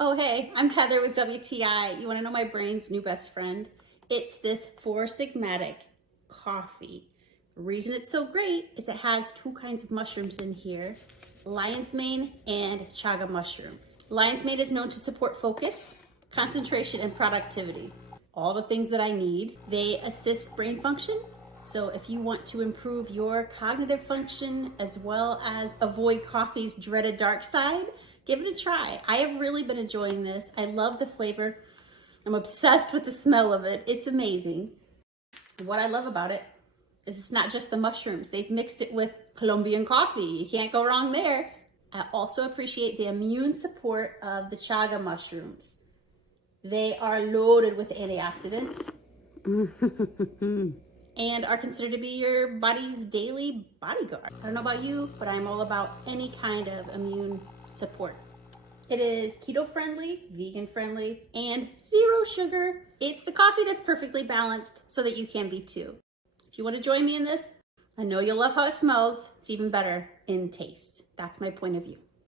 Oh, hey, I'm Heather with WTI. You want to know my brain's new best friend? It's this SIGMATIC coffee. The reason it's so great is it has two kinds of mushrooms in here, lion's mane and chaga mushroom. Lion's mane is known to support focus, concentration, and productivity. All the things that I need. They assist brain function. So if you want to improve your cognitive function as well as avoid coffee's dreaded dark side, give it a try. I have really been enjoying this. I love the flavor. I'm obsessed with the smell of it. It's amazing. What I love about it is it's not just the mushrooms. They've mixed it with Colombian coffee. You can't go wrong there. I also appreciate the immune support of the chaga mushrooms. They are loaded with antioxidants and are considered to be your body's daily bodyguard. I don't know about you, but I'm all about any kind of immune support. It is keto friendly, vegan friendly, and 0 sugar. It's the coffee that's perfectly balanced so that you can be too. If you want to join me in this, I know you'll love how it smells. It's even better in taste. That's my point of view.